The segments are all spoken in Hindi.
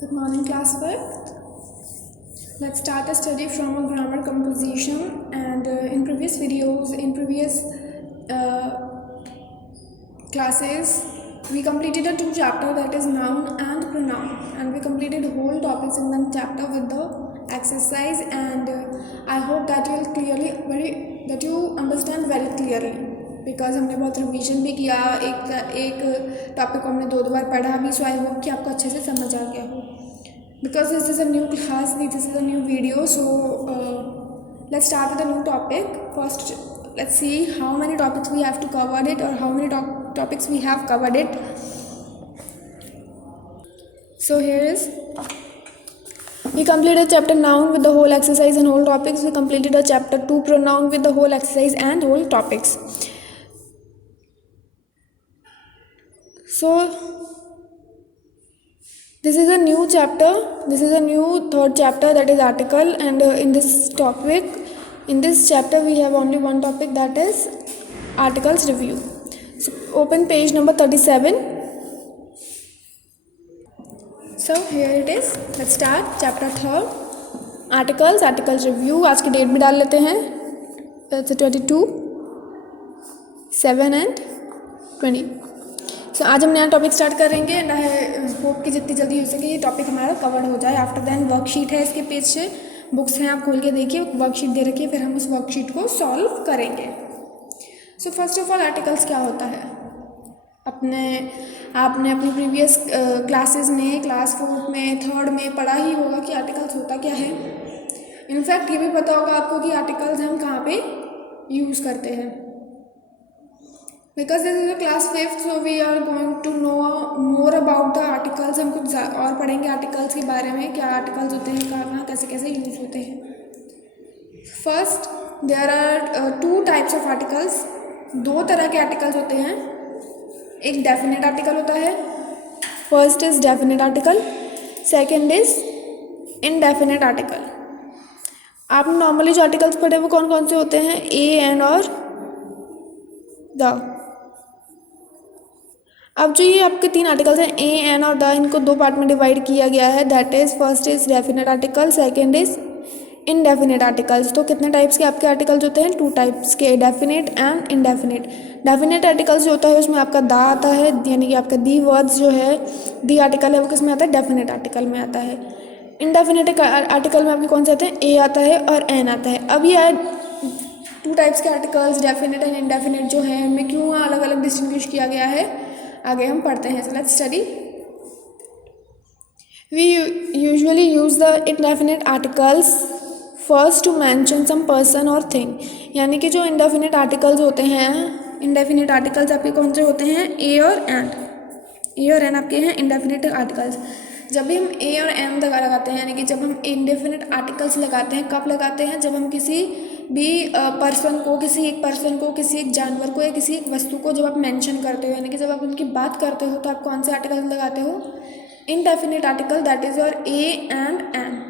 Good morning, class fifth. Let's start a study from a grammar composition. And in previous videos, in previous classes, we completed a two chapter, that is noun and pronoun, and we completed whole topics in one chapter with the exercise. And I hope that you understand very clearly, because हमने बहुत रिवीजन भी किया, एक टॉपिक को हमने दो बार पढ़ा भी. सो आई होप कि आपको अच्छे से समझ आ गया हो. Because this is a new class, this is a new video, so let's start with a new topic. First, let's see how many topics we have to cover it, or how many topics we have covered it. So here is, we completed chapter noun with the whole exercise and whole topics. We completed a chapter 2 pronoun with the whole exercise and whole topics. So this is a new chapter, this is a new third chapter, that is article. And in this chapter we have only one topic, that is articles review. So open page number 37. So here it is. Let's start chapter 3, articles review. आज की डेट भी डाल लेते हैं, 22, 7 and 20. सो आज हम नया टॉपिक स्टार्ट करेंगे. एंड आई होप कि जितनी जल्दी हो सके ये टॉपिक हमारा कवर हो जाए. आफ्टर देन वर्कशीट है इसके पेज से, बुक्स हैं, आप खोल के देखिए, वर्कशीट दे रखी है, फिर हम उस वर्कशीट को सॉल्व करेंगे. So first of all articles क्या होता है, आपने अपनी प्रीवियस क्लासेस में, क्लास 4 में, 3rd में पढ़ा ही होगा कि आर्टिकल्स होता क्या है. इनफैक्ट ये भी पता होगा आपको कि आर्टिकल्स हम कहाँ पे यूज़ करते हैं. Because this is a class 5th, so we are going to know more about the articles. हम कुछ और पढ़ेंगे आर्टिकल्स के बारे में, क्या आर्टिकल्स होते हैं, कहाँ कैसे कैसे यूज होते हैं. First, there are 2 types of articles. 2 तरह के आर्टिकल्स होते हैं. एक डेफिनेट आर्टिकल होता है. First is definite article, second is indefinite article. आपने नॉर्मली जो आर्टिकल्स पढ़े वो कौन कौन से होते हैं, ए, एन और द. अब जो ये आपके 3 आर्टिकल्स हैं, ए, एन और द, इनको 2 पार्ट में डिवाइड किया गया है. That is, first is definite article, second is indefinite articles. तो कितने टाइप्स के आपके आर्टिकल्स होते हैं, 2 टाइप्स के, definite and indefinite. Definite articles जो होता है उसमें आपका द आता है, यानी कि आपका दी वर्ड्स जो है, दी आर्टिकल है, वो किस में आता है, डेफिनेट आर्टिकल में आता है. इनडेफिनेट आर्टिकल में आपके कौन से आते हैं, ए आता है और एन आता है. अब ये 2 टाइप्स के आर्टिकल्स, डेफिनेट एंड इनडेफिनेट जो हैं, इनमें क्यों अलग अलग डिस्टिंग्विश किया गया है, आगे हम पढ़ते हैं. So let's study. We usually use the indefinite articles first to mention some person और थिंग. यानी कि जो इनडेफिनेट आर्टिकल्स होते हैं, इनडेफिनेट आर्टिकल्स आपके कौन से होते हैं, ए और एन. ए और एन आपके हैं इनडेफिनेट आर्टिकल्स. जब भी हम ए और एन लगाते हैं, यानी कि जब हम इनडेफिनेट आर्टिकल्स लगाते हैं, कब लगाते हैं, जब हम किसी भी पर्सन को, किसी एक पर्सन को, किसी एक जानवर को या किसी एक वस्तु को जब आप मेंशन करते हो, यानी कि जब आप उनकी बात करते हो, तो आप कौन से आर्टिकल लगाते हो, indefinite article, that is your a and an.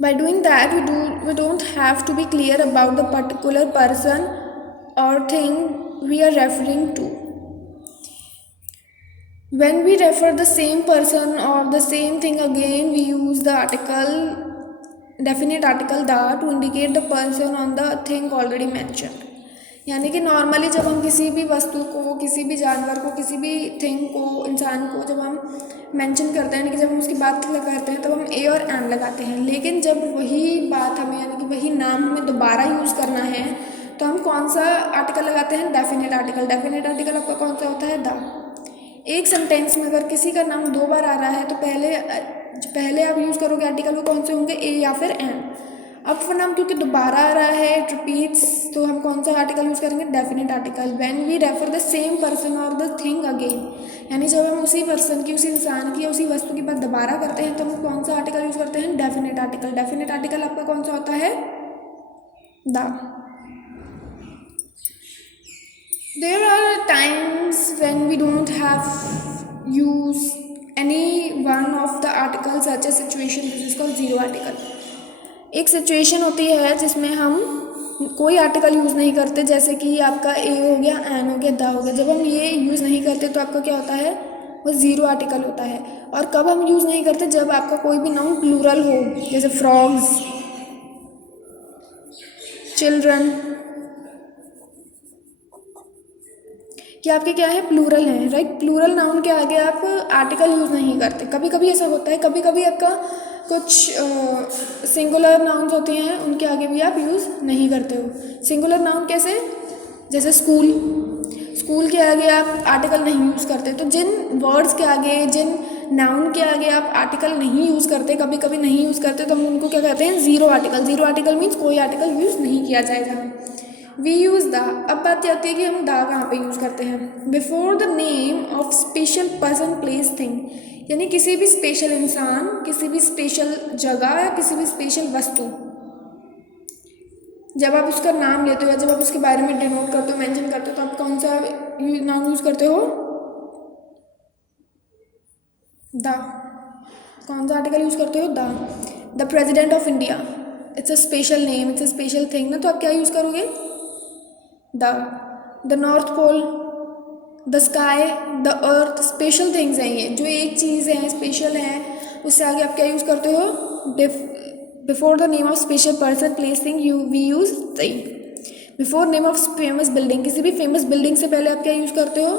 By doing that, we don't have to be clear about the particular person or thing we are referring to. When we refer the same person or the same thing again, we use the article, definite article the, to indicate the person on the thing already mentioned. यानी कि नॉर्मली जब हम किसी भी वस्तु को, किसी भी जानवर को, किसी भी थिंग को, इंसान को जब हम मेंशन करते हैं, यानी कि जब हम उसकी बात करते हैं, तब हम ए और एन लगाते हैं. लेकिन जब वही बात हमें, यानी कि वही नाम हमें दोबारा यूज़ करना है, तो हम कौन सा आर्टिकल लगाते हैं, डेफिनेट आर्टिकल. डेफिनेट आर्टिकल आपका कौन सा होता है, द. एक सेंटेंस में अगर किसी का नाम 2 बार आ रहा है, तो पहले आप यूज़ करोगे आर्टिकल, वो कौन से होंगे, ए या फिर एन. अब फिर नाम क्योंकि दोबारा आ रहा है, इट रिपीट्स, तो हम कौन सा आर्टिकल यूज़ करेंगे, definite article. When we refer the same person और द थिंग अगेन, यानी जब हम उसी पर्सन की, उसी इंसान की, उसी वस्तु की बात दोबारा करते हैं, तो हम कौन सा आर्टिकल यूज़ करते हैं, डेफिनेट आर्टिकल. डेफिनेट आर्टिकल आपका कौन सा होता है, the. There are times when we don't have use any one of the articles, such a situation, this is called zero article. एक सिचुएशन होती है जिसमें हम कोई आर्टिकल यूज़ नहीं करते, जैसे कि आपका ए हो गया, एन हो गया, द हो गया. जब हम ये यूज़ नहीं करते तो आपका क्या होता है, वो ज़ीरो आर्टिकल होता है। और कब हम यूज़ नहीं करते, जब आपका कोई भी नाउन प्लूरल हो, जैसे फ्रॉग्स, चिल्ड्रन, कि आपके क्या है, प्लूरल हैं, राइट। प्लूरल नाउन के आगे आप आर्टिकल यूज़ नहीं करते। कभी कभी ऐसा होता है, कभी कभी आपका कुछ सिंगुलर नाउन्स होते हैं, उनके आगे भी आप यूज़ नहीं करते हो। सिंगुलर नाउन कैसे, जैसे स्कूल, स्कूल के आगे आप आर्टिकल नहीं यूज़ करते। तो जिन वर्ड्स के आगे, जिन नाउन के आगे आप आर्टिकल नहीं यूज़ करते, कभी कभी नहीं यूज़ करते, तो हम उनको क्या कहते हैं, zero article. Zero article means कोई आर्टिकल यूज़ नहीं किया जाएगा। वी यूज़ द, अब बात आती है कि हम द कहाँ पे यूज़ करते हैं। Before the name of special person, place, thing, यानी किसी भी स्पेशल इंसान, किसी भी स्पेशल जगह या किसी भी स्पेशल वस्तु, जब आप उसका नाम लेते हो या जब आप उसके बारे में डिनोट करते हो, मेंशन करते हो, तो आप कौन सा नाउन यूज़ करते हो, द। कौन सा आर्टिकल यूज़ करते हो, the president of India, it's a special name, it's a special thing ना, तो आप क्या यूज़ करोगे, the north pole, the sky, the earth, special things हैं ये, जो एक चीज़ है, स्पेशल है, उससे आगे आप क्या यूज़ करते हो, before the name of special person, place, thing, we use the. Before name of famous building, किसी भी फेमस बिल्डिंग से पहले आप क्या यूज़ करते हो,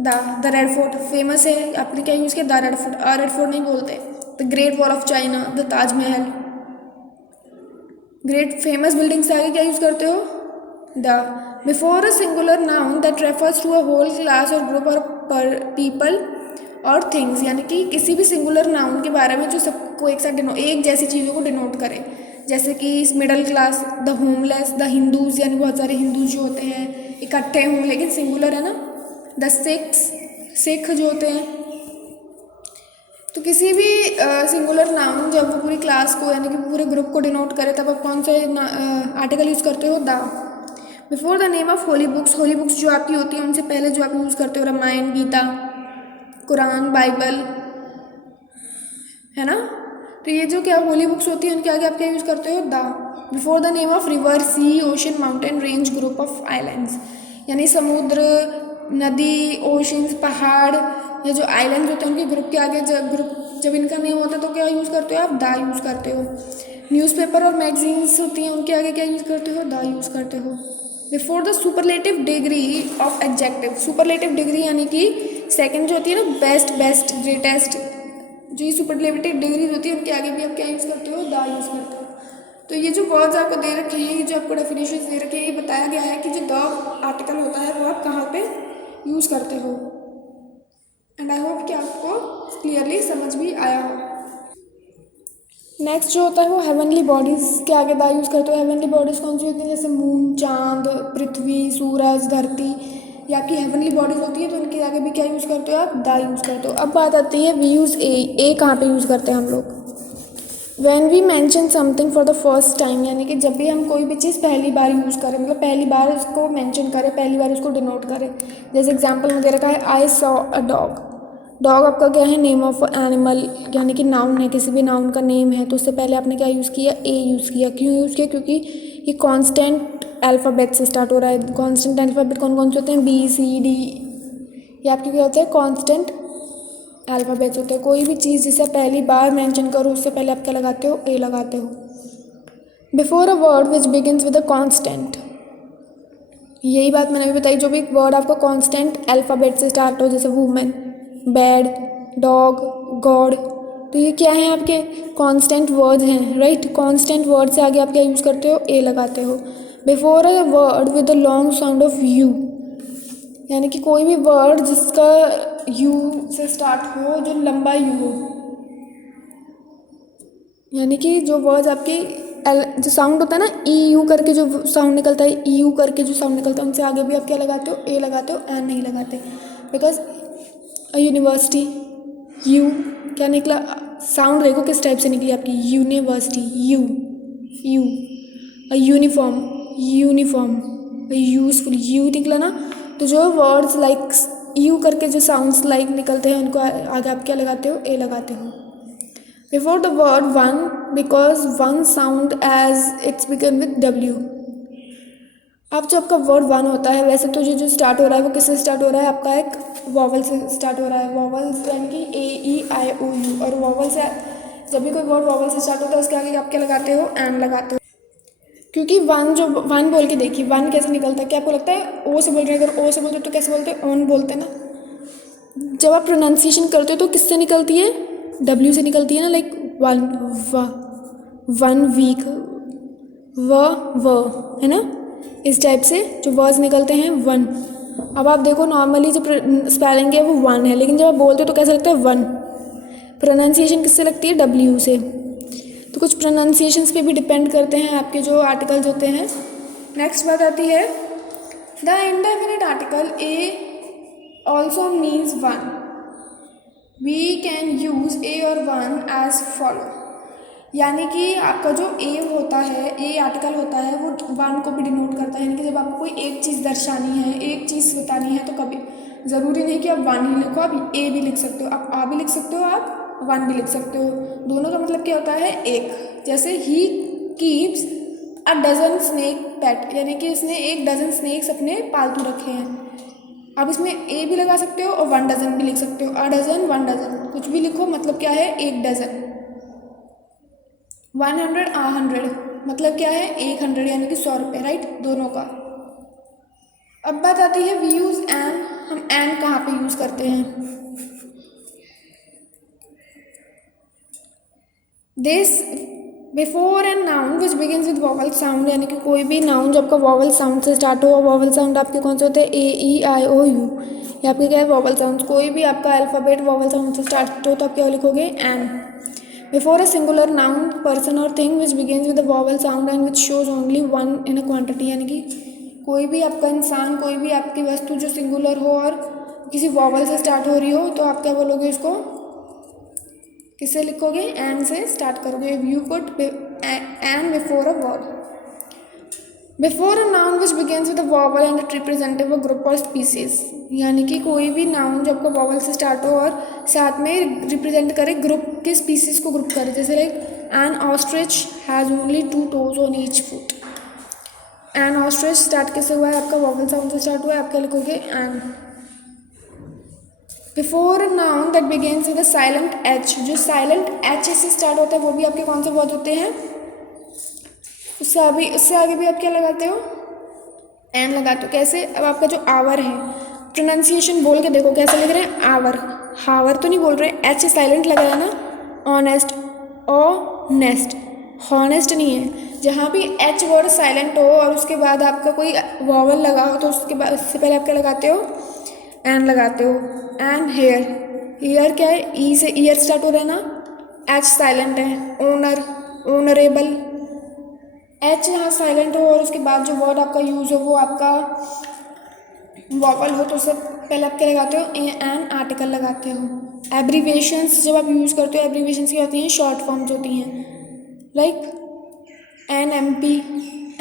द रेड फोर्ट फेमस है, आपने क्या यूज़ किया, the red fort, red fort नहीं बोलते। The great wall of China, the Taj Mahal, great famous building से आगे क्या यूज़ करते हो, the. Before a singular noun that refers to a whole class or group or people or things, यानी कि किसी भी सिंगुलर नाउन के बारे में जो सबको एक साथ एक जैसी चीज़ों को डिनोट करे, जैसे कि middle class, the homeless, the Hindus, यानी बहुत सारे हिंदूज जो होते हैं इकट्ठे हों लेकिन सिंगुलर है ना, द सिख जो होते हैं। तो किसी भी सिंगुलर नाउन जब वो पूरी क्लास को यानी कि पूरे ग्रुप को डिनोट करे, तब आप कौन सा आर्टिकल यूज़ करते हो, the. Before the name of holy books, holy books जो आपकी होती हैं उनसे पहले जो आप यूज़ करते हो, रामायण, गीता, कुरान, बाइबल, है ना। तो ये जो क्या होली बुक्स होती हैं उनके आगे आप क्या यूज़ करते हो, the. Before the name of river, sea, ocean, mountain, range, group of islands, यानी समुद्र, नदी, ओशंस, पहाड़ या जो आइलैंड्स होते हैं उनके ग्रुप के आगे जब इनका नेम होता है तो क्या यूज़ करते हो आप, द यूज़ करते हो। न्यूज़पेपर और मैगजीन्स होती हैं उनके आगे क्या यूज़ करते हो, द यूज़ करते हो। Before the superlative degree of adjective, superlative degree यानी कि सेकंड जो होती है ना, बेस्ट, ग्रेटेस्ट, जो ये सुपरलेटिव डिग्रीज होती है उनके आगे भी आप क्या यूज़ करते हो, द यूज़ करते हो। तो ये जो वर्ड्स आपको दे रखे हैं, ये जो आपको डेफिनेशन दे रखे हैं, ये बताया गया है कि जो द आर्टिकल होता है वो आप कहाँ पे यूज़ करते हो। एंड आई होप कि आपको क्लियरली समझ भी आया हो। नेक्स्ट जो होता है वो हेवनली बॉडीज़ के आगे द यूज़ करते हो। हेवनली बॉडीज़ कौन सी होती हैं, जैसे मून, चांद, पृथ्वी, सूरज, धरती, ये आपकी हेवनली बॉडीज़ होती है, तो उनके आगे भी क्या यूज़ करते हो आप, द यूज़ करते हो। अब बात आती है वी यूज़ ए कहाँ पे यूज़ करते हैं हम लोग, when we mention something for the first time, यानी कि जब भी हम कोई भी चीज़ पहली बार यूज़ करें, मतलब पहली बार उसको मेंशन करें, पहली बार उसको डिनोट करें। जैसे एग्जांपल में दे रखा है I saw a dog, dog आपका क्या है, नेम ऑफ एनिमल, यानी कि नाउन है, किसी भी नाउन का नेम है, तो उससे पहले आपने क्या यूज़ किया, ए यूज़ किया। क्यों यूज़ किया, क्योंकि ये कॉन्स्टेंट अल्फ़ाबेट से स्टार्ट हो रहा है। कॉन्स्टेंट अल्फ़ाबेट कौन कौन से होते हैं, बी, सी, डी, ये आपके क्या होते हैं, कॉन्स्टेंट अल्फ़ाबेट्स होते हैं। कोई भी चीज़ जिसे पहली बार मेंशन करो उससे पहले आप क्या लगाते हो, ए लगाते हो। Before a word which begins with a constant, यही बात मैंने अभी बताई, जो भी वर्ड आपका कॉन्स्टेंट अल्फ़ाबेट से स्टार्ट हो, जैसे वुमेन, बैड, डॉग, गॉड, तो ये क्या है, आपके कॉन्स्टेंट वर्ड्स हैं, राइट। कॉन्स्टेंट वर्ड से आगे आप क्या यूज़ करते हो, ए लगाते हो। Before a word with a long sound of you, यानी कि कोई भी वर्ड जिसका यू से स्टार्ट हो, जो लंबा यू हो, यानी कि जो वर्ड्स आपके जो साउंड होता है ना, ई यू करके जो साउंड निकलता है, ई यू करके जो साउंड निकलता है, उनसे आगे भी आप क्या लगाते हो, ए लगाते हो, एन नहीं लगाते। बिकॉज अ यूनिवर्सिटी, यू क्या निकला, साउंड देखो किस टाइप से निकली आपकी, university, you, a uniform, useful, you निकला ना। तो जो वर्ड्स लाइक यू करके जो साउंड्स लाइक निकलते हैं उनको आगे आप क्या लगाते हो, ए लगाते हो। Before the word one, because one sound as it's begin with W, अब जो आपका वर्ड वन होता है, वैसे तो जो स्टार्ट हो रहा है वो किससे स्टार्ट हो रहा है, आपका एक वॉवल से स्टार्ट हो रहा है। वॉवल्स यानी कि A E I O U, और वॉवल से जब भी कोई वर्ड वॉवल से स्टार्ट होता है उसके आगे आप क्या लगाते हो, एन लगाते हो। क्योंकि वन बोल के देखिए, वन कैसे निकलता है, क्या आपको लगता है ओ से बोल रहे हैं? अगर ओ से बोलते तो कैसे बोलते हैं, ऑन बोलते हैं ना। जब आप प्रोनाउंसिएशन करते हो तो किससे निकलती है, W से निकलती है ना, लाइक वन वीक, व है ना, इस टाइप से जो वर्ड्स निकलते हैं वन। अब आप देखो नॉर्मली जो स्पेलिंग है वो वन है, लेकिन जब आप बोलते हो तो कैसा लगता है, वन। प्रोनाउंसिएशन किससे लगती है, W से। तो कुछ प्रोनाउंसिएशंस पे भी डिपेंड करते हैं आपके जो आर्टिकल्स होते हैं। नेक्स्ट बात आती है, the indefinite article a also means one. We can use a और वन एज फॉलो। यानी कि आपका जो ए होता है, ए आर्टिकल होता है, वो वन को भी डिनोट करता है। यानी कि जब आपको कोई एक चीज़ दर्शानी है, एक चीज़ बतानी है, तो कभी ज़रूरी नहीं कि आप वन ही लिखो, आप ए भी लिख सकते हो, आप आ भी लिख सकते हो, आप वन भी लिख सकते हो। दोनों का मतलब क्या होता है, एक। जैसे he keeps a dozen snake pet, यानी कि उसने एक डजन स्नेक्स अपने पालतू रखे हैं। आप इसमें ए भी लगा सकते हो और वन डजन भी लिख सकते हो, अ डजन, वन डजन, कुछ भी लिखो, मतलब क्या है, एक डजन। 100 आ 100 मतलब क्या है, 100 यानी कि 100 रुपये, राइट, दोनों का। अब बात आती है वी यूज़ एन। हम एन कहाँ पे यूज़ करते हैं, this before N noun which begins with vowel sound. यानी कि कोई भी नाउन जो आपका वॉवल साउंड से स्टार्ट हो, और वॉवल साउंड आपके कौन से होते हैं, A E I O U, ये आपके क्या है, वॉवल साउंड। कोई भी आपका अल्फ़ाबेट वॉवल साउंड से स्टार्ट हो तो आप क्या लिखोगे, an. Before a singular noun person और thing which begins with the vowel sound and which shows only one in a quantity. यानी कि कोई भी आपका इंसान, कोई भी आपकी वस्तु जो सिंगुलर हो और किसी वॉवल से स्टार्ट हो रही हो, तो आप क्या बोलोगे उसको, किससे लिखोगे, एन से स्टार्ट करोगे। You put an before a word. Before a noun which begins with a vowel and it representative a group और स्पीसीज। यानी कि कोई भी नाउन जो आपका वॉवल से स्टार्ट हो और साथ में रिप्रेजेंट करे ग्रुप के स्पीसीज को ग्रुप करे। जैसे like an ostrich has only 2 toes on each foot. N ostrich start कैसे हुआ है, आपका वॉवल साउंड से स्टार्ट हुआ है, आप क्या लिखोगे, an. Before a noun that begins with a silent H, जो साइलेंट एच से स्टार्ट होता है वो भी आपके कौन से वर्ड होते हैं, उससे आगे भी आप क्या लगाते हो, एन लगाते हो। कैसे, अब आपका जो आवर है, प्रोनाउंसिएशन बोल के देखो कैसे लिख रहे हैं, आवर, हावर तो नहीं बोल रहे, एच साइलेंट लगाया ना। ऑनेस्ट, ऑनेस्ट, हॉनेस्ट नहीं है। जहाँ भी एच वर्ड साइलेंट हो और उसके बाद आपका कोई वॉवल लगा हो तो उसके बाद, उससे पहले आप क्या लगाते हो, एन लगाते हो। एंड हेयर, ईयर क्या है, ई से ईयर स्टार्ट हो रहा है ना, एच साइलेंट है। ओनर, ओनरेबल, एच यहाँ साइलेंट हो और उसके बाद जो वर्ड आपका यूज़ हो वो आपका वॉवल हो, तो उससे पहले आप क्या लगाते हो, एन आर्टिकल लगाते हो। एब्रीवेशंस जब आप यूज़ करते हो, एब्रीवेशंस क्या होती हैं, शॉर्ट फॉर्म्स होती हैं, like NMP,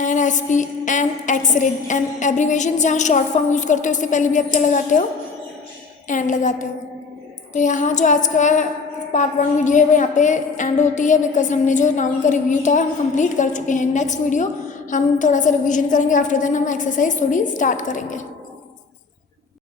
NSP, NX-ray। Abbreviation जहाँ शॉर्ट फॉर्म यूज़ करते हो उससे पहले भी आप क्या लगाते हो, एन लगाते हो। तो यहाँ जो आज का पार्ट 1 वीडियो है वो यहाँ पे एंड होती है, बिकॉज हमने जो नाउन का रिव्यू था हम कंप्लीट कर चुके हैं। नेक्स्ट वीडियो हम थोड़ा सा रिवीजन करेंगे, आफ्टर देन हम एक्सरसाइज थोड़ी स्टार्ट करेंगे।